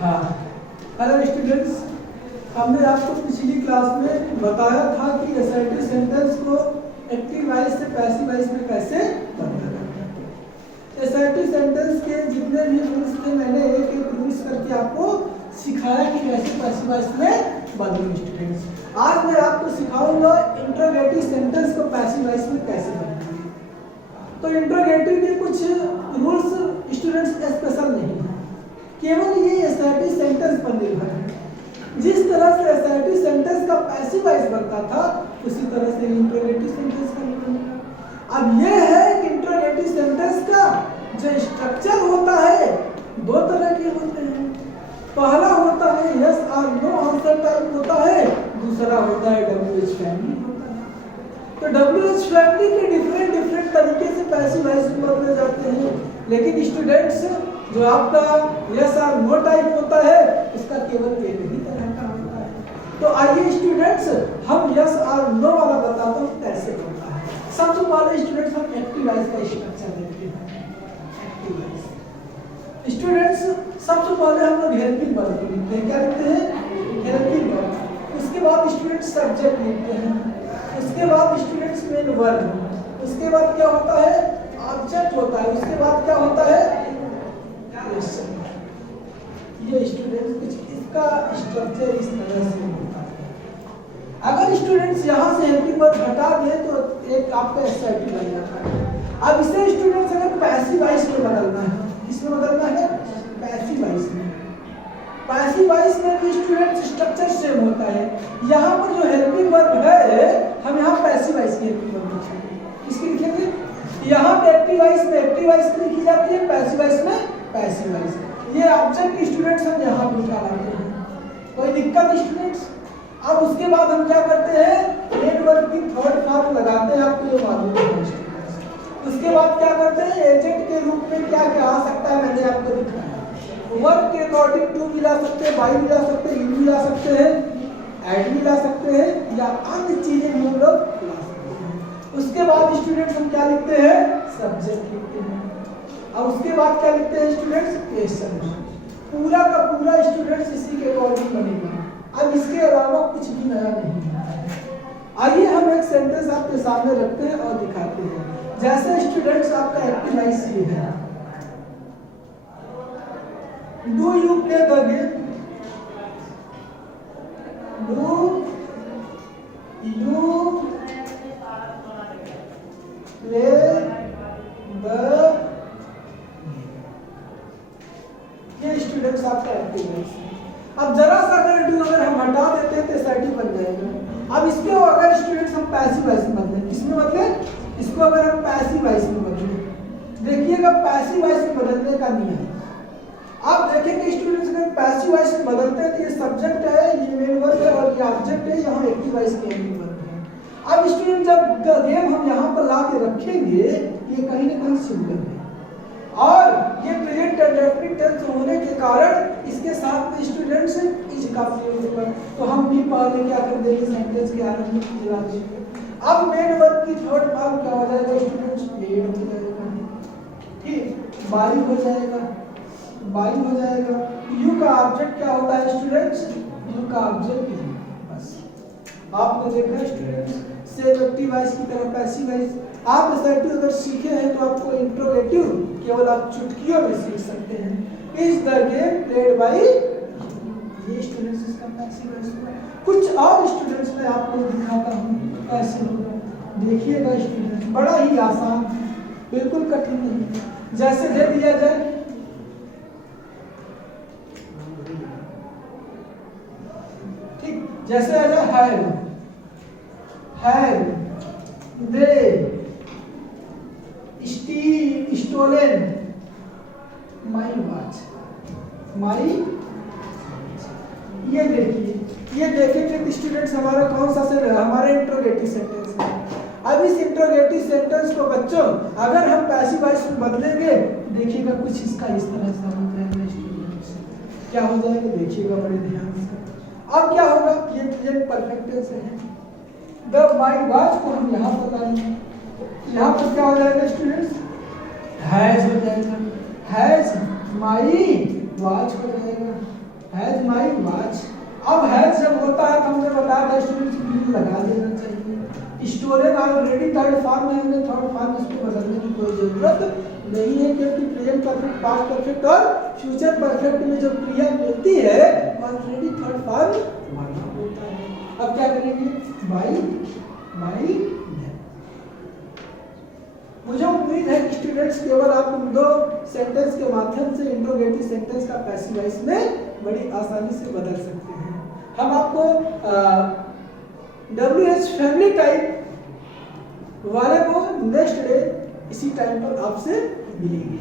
हाँ, hello students, हमने आपको पिछली क्लास में बताया था कि असर्टिव सेंटेंस को एक्टिव वॉइस से पैसिव वॉइस में कैसे बदला जाता है। असर्टिव सेंटेंस के जितने भी रूल्स थे मैंने एक एक रूल्स करके आपको सिखाया कि कैसे पैसिव वॉइस में बदलें। स्टूडेंट्स, आज मैं आपको सिखाऊंगा इंट्रोगेटिव सेंटेंस को पैसिव वॉइस में कैसे बदलेंगे। तो इंट्रोगेटिव के कुछ रूल्स स्टूडेंट्स स्पेशल नहीं है, केवल ये असर्टिव सेंटेंस पर निर्भर है। जिस तरह से असर्टिव सेंटेंस का पैसिव वॉइस बनता था उसी तरह से इंट्रोगेटिव सेंटेंस का भी बनेगा। अब ये है कि इंट्रोगेटिव सेंटेंस का जो स्ट्रक्चर होता है दो तरह के होते हैं। पहला होता है यस और नो आंसर टाइप होता है, दूसरा होता है WH फैमिली होता है। तो WH फैमिली के डिफरेंट तरीके से पैसिव वॉइस में बदले जाते हैं, लेकिन स्टूडेंट्स जो आपका यस और नो टाइप होता है उसका केवल एक ही तरह का होता है। तो आइए स्टूडेंट्स हम यस और नो वाला बताता हूँ कैसे होता है। सबसे पहले स्टूडेंट्स हम एक्टिव वॉइस का स्ट्रक्चर देखते हैं। एक्टिव वॉइस स्टूडेंट्स सबसे पहले हम लोग हेल्पिंग वर्ब लिखते हैं। क्या लिखते हैं? Helping verb. उसके बाद स्टूडेंट्स सब्जेक्ट लिखते हैं। उसके बाद स्टूडेंट्स मेन वर्ब। उसके बाद क्या होता है? ऑब्जेक्ट होता है। उसके बाद क्या होता है? ये स्टूडेंट्स कुछ इसका स्ट्रक्चर इस तरह से होता है। अगर स्टूडेंट्स यहाँ से हेल्पिंग वर्ब हटा दे तो एक आपका असर्टिव बन जाता है। अब इसे स्टूडेंट्स अगर पैसिव वॉइस में बदलना है, इसमें बदलना है पैसिव वॉइस में। पैसिव वॉइस में भी स्टूडेंट्स स्ट्रक्चर सेम होता है। यहाँ पर जो हेल्पिंग वर्ब है हम यहाँ पैसिव वॉइस की हेल्पिंग वर्ब लिखेंगे। इसकी लिखेंगे यहाँ पे एक्टिव वॉइस में लिखी जाती है, पैसिव वॉइस में पैसिव वॉइस। ये ऑब्जेक्ट स्टूडेंट्स हम यहाँ पे निकालते हैं, कोई दिक्कत स्टूडेंट्स? अब उसके बाद हम क्या करते हैं? मेन वर्ब की थर्ड फॉर्म लगाते हैं, आपको ये मालूम है स्टूडेंट्स। उसके बाद क्या करते हैं? एजेंट के रूप में क्या क्या आ सकता है मैंने आपको दिखाया। वर्ब के अकॉर्डिंग टू भी ला सकते हैं, बाई भी ला सकते हैं, इन भी ला सकते हैं, एड भी ला सकते हैं, या अन्य चीजें भी हम लोग ला सकते हैं। उसके बाद स्टूडेंट्स हम क्या लिखते हैं? सब्जेक्ट लिखते हैं। और उसके बाद क्या लिखते हैं स्टूडेंट्स? क्वेश्चन। पूरा का पूरा स्टूडेंट्स इसी के अकॉर्डिंग बनेगा। अब इसके अलावा कुछ भी नया नहीं है। आइए हम एक सेंटेंस आपके सामने रखते हैं और दिखाते हैं। जैसे स्टूडेंट्स आपका एक्टिव वॉइस ये है, do you play the game? Do you play the, ये स्टूडेंट्स आपका एक्टिव वॉइस है। अब जरा सा अगर हम हटा देते हैं तो असर्टिव बन जाएगा। अब इसको अगर स्टूडेंट्स हम पैसिव वॉइस में बदलें, किसमें बदलें? इसको अगर हम पैसिव वॉइस में बदलें, देखिएगा पैसिव वॉइस में बदलने का नियम। आप देखेंगे स्टूडेंट्स अगर पैसिव वॉइस में बदलते हैं तो ये सब्जेक्ट है, ये मेन वर्ब है और ये ऑब्जेक्ट है, यहाँ एक्टिव वॉइस की हेल्पिंग वर्ब है। अब स्टूडेंट जब गेम हम यहाँ पर ला के रखेंगे ये कहीं ना कहीं सिंगल है और ये प्रेजेंट डेफिनिट टेंस होने के कारण इसके साथ में स्टूडेंट्स इज का प्रयोग होगा। तो हम भी पहले क्या कर देंगे? सेंटेंस के आरंभ में लगा देंगे। अब मेन वर्ब की थर्ड फॉर्म क्या हो जाएगा स्टूडेंट्स? प्लेड हो जाएगा, ठीक, बाई हो जाएगा, बाई हो जाएगा। यू का ऑब्जेक्ट क्या होता है स्टूडेंट्स? यू का ऑब्जेक्ट है। बस आपने देखा स्टूडेंट्स सेम एक्टिव वॉइस की तरह पैसिव वॉइस। आप असर्टिव अगर सीखे हैं तो आपको इंट्रोगेटिव केवल आप चुटकियों में सीख सकते हैं। Is the game played by, ये स्टूडेंट्स इसका पैसिव वॉइस है। कुछ और स्टूडेंट्स मैं आपको दिखाता हूँ कैसे होगा, देखिएगा स्टूडेंट्स, बड़ा ही आसान, बिल्कुल कठिन नहीं। जैसे दे दिया जाए ठीक, जैसे आ जाए have they stolen my watch, my. ये देखिए, ये देखेंगे कि स्टूडेंट्स हमारा कौन सा से हमारा इंट्रोगेटिव सेंटेंस है। अब इस इंट्रोगेटिव सेंटेंस को बच्चों अगर हम पैसिव वॉइस में बदलेंगे देखिएगा कुछ इसका इस तरह से हो जाएगा स्टूडेंट्स। क्या हो जाएगा देखिएगा बड़े ध्यान से। अब क्या होगा? ये प्रेजेंट परफेक्ट टेंस है। द माई वॉच को हम यहाँ पर लाएंगे, यहाँ पर क्या हो जाएगा स्टूडेंट्स? हैज हो जाएगा, हैज माई वॉच हो जाएगा। Has my watch. अब हैज जब होता है तो हमने बताया था स्टूडेंट्स बिल लगा देना चाहिए। स्टोलन ऑलरेडी थर्ड फॉर्म में, हमने थर्ड फॉर्म इसको बदलने की कोई जरूरत नहीं है, क्योंकि प्रेजेंट परफेक्ट, पास्ट परफेक्ट और फ्यूचर परफेक्ट में जो क्रिया मिलती है ऑलरेडी थर्ड फॉर्म मानना होता है। अब क्या करेंगे, बाई मुझे उम्मीद है कि स्टूडेंट्स केवल आप इन दो सेंटेंस के माध्यम से इंट्रोगेटिव सेंटेंस का पैसिव वॉइस में बड़ी आसानी से बदल सकते हैं। हम आपको WH फैमिली टाइप वाले को नेक्स्ट डे इसी टाइम पर आपसे मिलेंगे।